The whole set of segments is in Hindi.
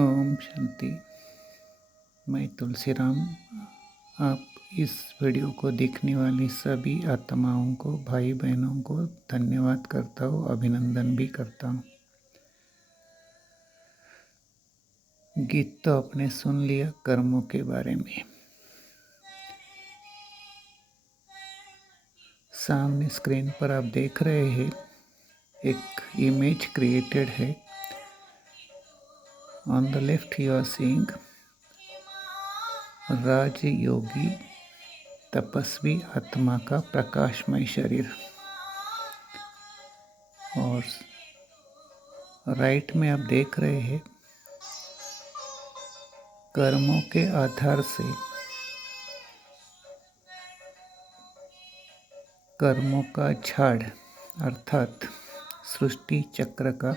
ओम शांति। मैं तुलसीराम आप इस वीडियो को देखने वाली सभी आत्माओं को, भाई बहनों को धन्यवाद करता हूँ, अभिनंदन भी करता हूँ। गीत तो आपने सुन लिया कर्मों के बारे में। सामने स्क्रीन पर आप देख रहे हैं एक इमेज क्रिएटेड है। On the left you are seeing राजयोगी तपस्वी आत्मा का प्रकाशमय शरीर, और राइट में आप देख रहे हैं कर्मों के आधार से कर्मों का झाड़ अर्थात सृष्टि चक्र का,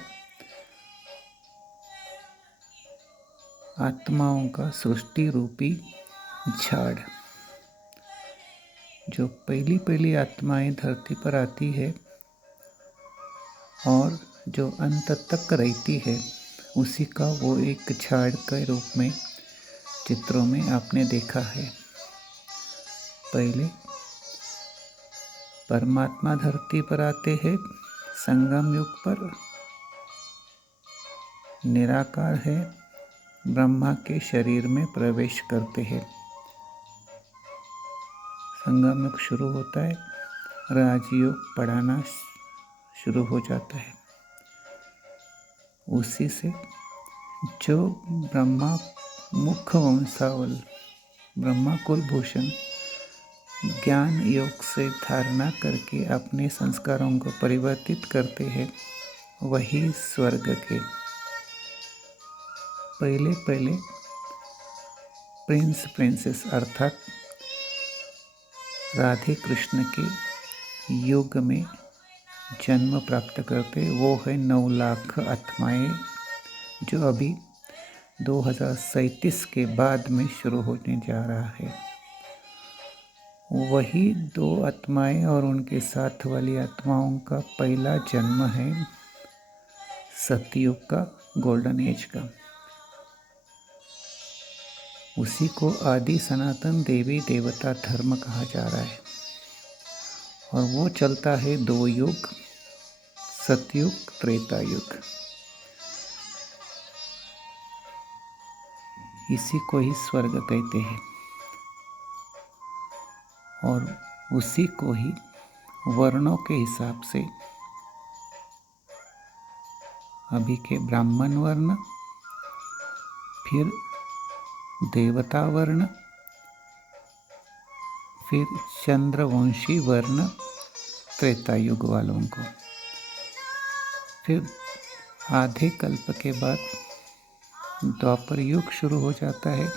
आत्माओं का सृष्टि रूपी झाड़। जो पहली पहली आत्माएं धरती पर आती है और जो अंत तक रहती है, उसी का वो एक झाड़ के रूप में चित्रों में आपने देखा है। पहले परमात्मा धरती पर आते हैं, संगम युग पर निराकार है, ब्रह्मा के शरीर में प्रवेश करते हैं। संगम युग शुरू होता है, राजयोग पढ़ाना शुरू हो जाता है। उसी से जो ब्रह्मा मुख्य वंशावल, ब्रह्मा कुलभूषण ज्ञान योग से धारणा करके अपने संस्कारों को परिवर्तित करते हैं, वही स्वर्ग के पहले प्रिंस प्रिंसेस अर्थात राधे कृष्ण के युग में जन्म प्राप्त करते। वो है 9 लाख आत्माएं, जो अभी 2037 के बाद में शुरू होने जा रहा है। वही 2 आत्माएं और उनके साथ वाली आत्माओं का पहला जन्म है सतयुग का, गोल्डन एज का। उसी को आदि सनातन देवी देवता धर्म कहा जा रहा है, और वो चलता है 2 युग, सतयुग त्रेता युग। इसी को ही स्वर्ग कहते हैं, और उसी को ही वर्णों के हिसाब से अभी के ब्राह्मण वर्ण, फिर देवता वर्ण, फिर चंद्रवंशी वर्ण त्रेता युग वालों को, फिर आधे कल्प के बाद द्वापर युग शुरू हो जाता है।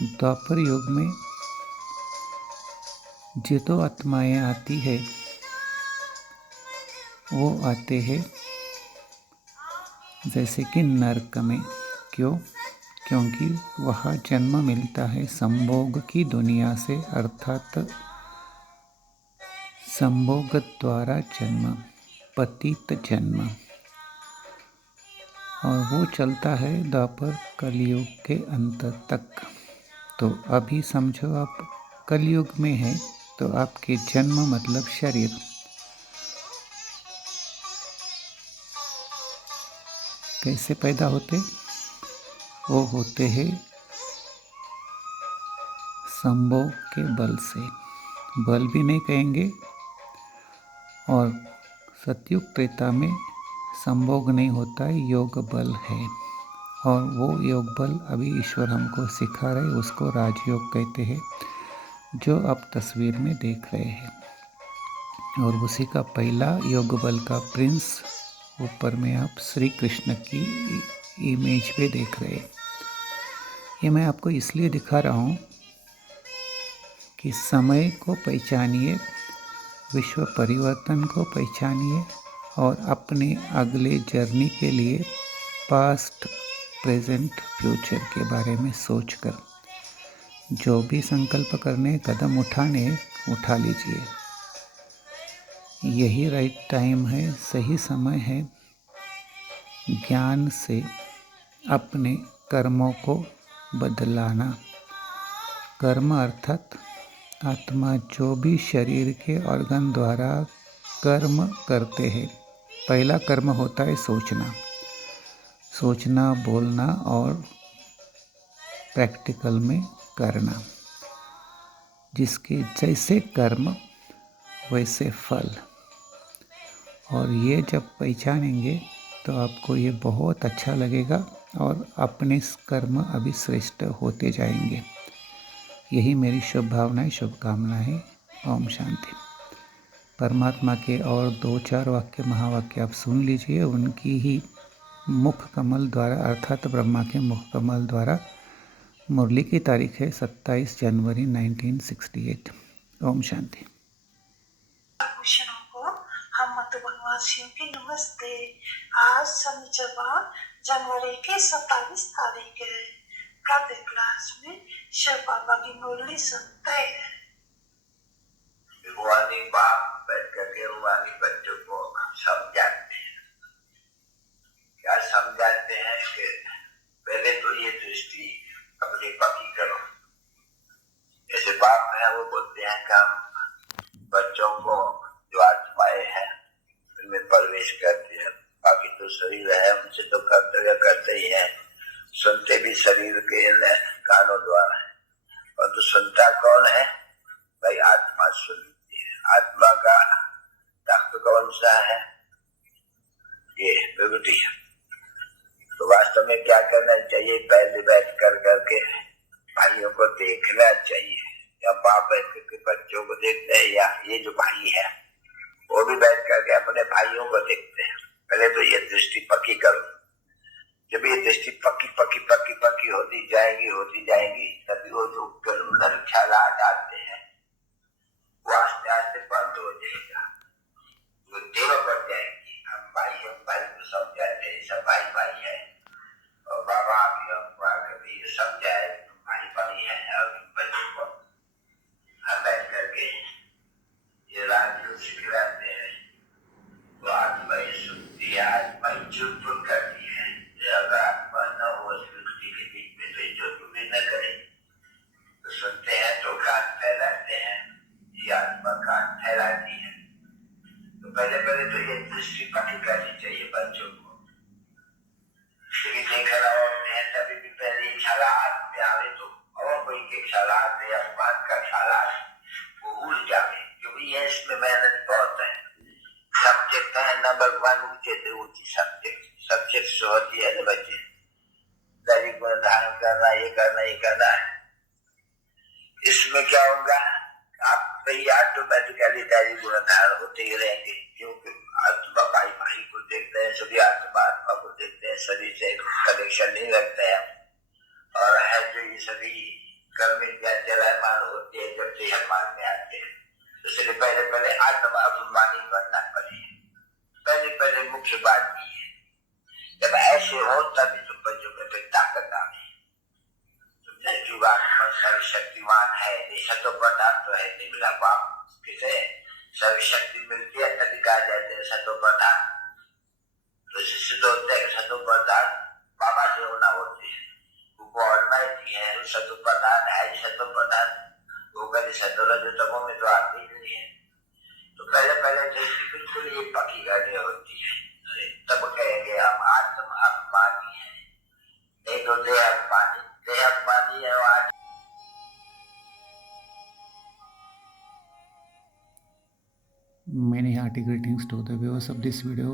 द्वापर युग में जो आत्माएं आती है वो आते हैं जैसे कि नरक में। क्योंकि वहाँ जन्म मिलता है संभोग की दुनिया से, अर्थात संभोग द्वारा जन्म, पतित जन्म, और वो चलता है द्वापर कलयुग के अंत तक। तो अभी समझो आप कलयुग में हैं, तो आपके जन्म मतलब शरीर। कैसे पैदा होते? वो होते हैं संभोग के बल से, बल भी नहीं कहेंगे। और सतयुग त्रेता में संभोग नहीं होता है, योग बल है, और वो योग बल अभी ईश्वर हमको सिखा रहे, उसको राजयोग कहते हैं, जो आप तस्वीर में देख रहे हैं। और उसी का पहला योग बल का प्रिंस ऊपर में आप श्री कृष्ण की इमेज पे देख रहे हैं। ये मैं आपको इसलिए दिखा रहा हूँ कि समय को पहचानिए, विश्व परिवर्तन को पहचानिए, और अपने अगले जर्नी के लिए पास्ट, प्रेजेंट, फ्यूचर के बारे में सोचकर जो भी संकल्प करने, कदम उठा लीजिए। यही राइट टाइम है, सही समय है ज्ञान से अपने कर्मों को बदलाना। कर्म अर्थात आत्मा जो भी शरीर के ऑर्गन द्वारा कर्म करते हैं। पहला कर्म होता है सोचना, बोलना और प्रैक्टिकल में करना। जिसके जैसे कर्म वैसे फल। और ये जब पहचानेंगे तो आपको ये बहुत अच्छा लगेगा और अपने कर्म अभी श्रेष्ठ होते जाएंगे। यही मेरी शुभ भावनाएं, शुभकामनाएं। ओम शांति। परमात्मा के और 2-4 वाक्य, महावाक्य आप सुन लीजिए। उनकी ही मुख कमल द्वारा अर्थात ब्रह्मा के मुख कमल द्वारा मुरली की तारीख है 27 जनवरी 1968। ओम शांति। भूषणों को हम मधुबनवासियों की नमस्ते। आज शनिवार जनवरी की 27 तारीख है। प्रातः क्लास में शिव बाबा की मुरली सुनते हैं। रूहानी बाप बैठ करके रूहानी बच्चों को समझाते हैं। क्या समझाते हैं कि पहले तो ये दृष्टि अपनी पक्की करो। जैसे बाप है वो बोलते हैं कि हम बच्चों को जो आत्माएं हैं उनमें प्रवेश करते हैं। बाकी तो शरीर है, उनसे तो कर्तव्य करते ही है। सुनते भी शरीर के कानों द्वारा है, और तो सुनता कौन है भाई? आत्मा सुनती है। आत्मा का तख्त कौन सा है? ये विभूति। तो वास्तव में क्या करना चाहिए? पहले बैठ कर करके भाइयों को देखना चाहिए। या बाप बैठ करके बच्चों को देखते हैं, या ये जो भाई है वो भी बैठ करके अपने भाइयों को देखते हैं। पहले तो ये दृष्टि पक्की करो। जब ये दृष्टि पक्की होती जाएगी तभी वो जो ख्यालात आते हैं वो आस्ते आस्ते बंद हो जाएगा। वो देवा बढ़ जाएगी। हम भाई को समझाते हैं, सब भाई है, और बाबा भी हमको कभी समझाए भाई है। और बच्चों को हम बैठ करके ये राज्य सिखलाते हैं। तो आत्मा सुनती है, आत्मा चुप करती है। अगर आत्मा न हो इस व्यक्ति के बीच में तो चुप भी न करे तो सुनते हैं तो कान फैलाते हैं। ये आत्मा कान फैलाती है। तो पहले तो ये दृष्टि पक्की करनी चाहिए बच्चों को। देखना होते हैं तभी भी पहले ख्यालात में आवे तो और कोई के ख्यालात में अपमान का ख्यालात वो भूल जावे, क्योंकि ये इसमें मेहनत बहुत है। सब्जेक्ट है नंबर 1 ऊंची सब्जेक्ट जो होती है बच्चे दैनिक गुण धारण करना, ये करना है। इसमें क्या होगा? आप ऑटोमेटिकली दैनिक गुण धारण होते ही रहेंगे, क्योंकि आत्मा भाई को देखते हैं, सभी आत्मा को देखते हैं, शरीर से कनेक्शन नहीं रखते हैं। और है जो ये सभी कर्म चलायमान होते हैं जब से हनुमान में आते हैं। तो इसलिए पहले आत्मा अभिमानी बनना पड़ेगा। पहले मुख्य बात ये है। जब ऐसे हो तभी तो बच्चों में फिर ताकत आवे। जीवात्मा सर्वशक्तिमान है, निशतो पदार्थ तो है नहीं। बिना बाप किसे सर्वशक्ति मिलती है तभी कहा जाते हैं सतो पदार्थ। तो सिद्ध होते हैं सतो पदार्थ बाबा से होना होती है। वो ऑलमाइटी है, सतो पदार्थ है। सतो पदार्थ वो कभी सतोरजतमों में तो आते ही नहीं है। तो पहले दृष्टि बिल्कुल ये पक्की करनी होती है, तब कहेंगे हम आत्मा अभिमानी है। नहीं तो देह अभिमानी है। आज Many hearty greetings to the viewers of this video.